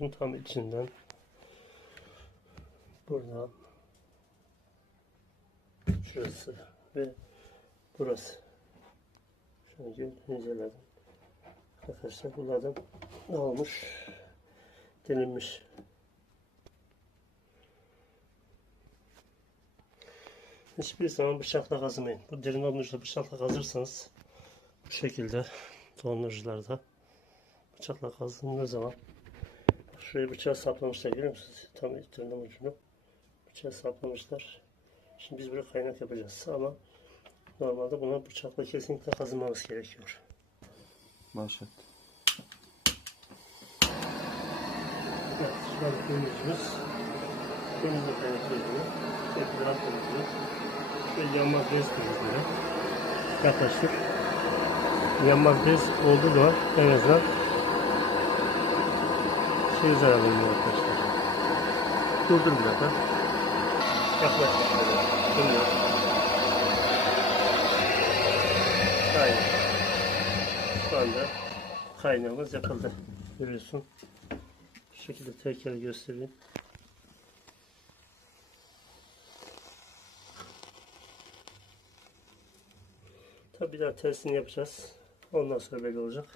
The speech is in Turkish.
Bunun tam içinden buradan şurası ve burası. Şöyle inceledim. Arkadaşlar bunlardan ne olmuş? Delinmiş. Hiçbir zaman bıçakla kazımayın. Bu derin dondurucuda bıçakla kazırsanız bu şekilde dondurucularda bıçakla kazdığınız zaman şuraya bıçağı saplamışlar görüyor musunuz? Tam tırnağın ucunu bıçağı saplamışlar. Şimdi biz buraya kaynak yapacağız ama normalde buna bıçakla kesinlikle kazımamız gerekiyor. Başlat. Evet, şu an kuyumcumuz kaynatıyor bunu. Şekilde atlatıyor. Şöyle yanmaz bez koyuyoruz Yaklaştık. Yanmaz bez oldu da en azından zarar vermiyor arkadaşlar. Durdur bir dakika. Yaklaştık şöyle. Dönüyor. Aynen. Şu anda kaynağımız yapıldı. Görüyorsun. Şu şekilde tekrar göstereyim. Tabi daha tersini yapacağız. Ondan sonra belli olacak.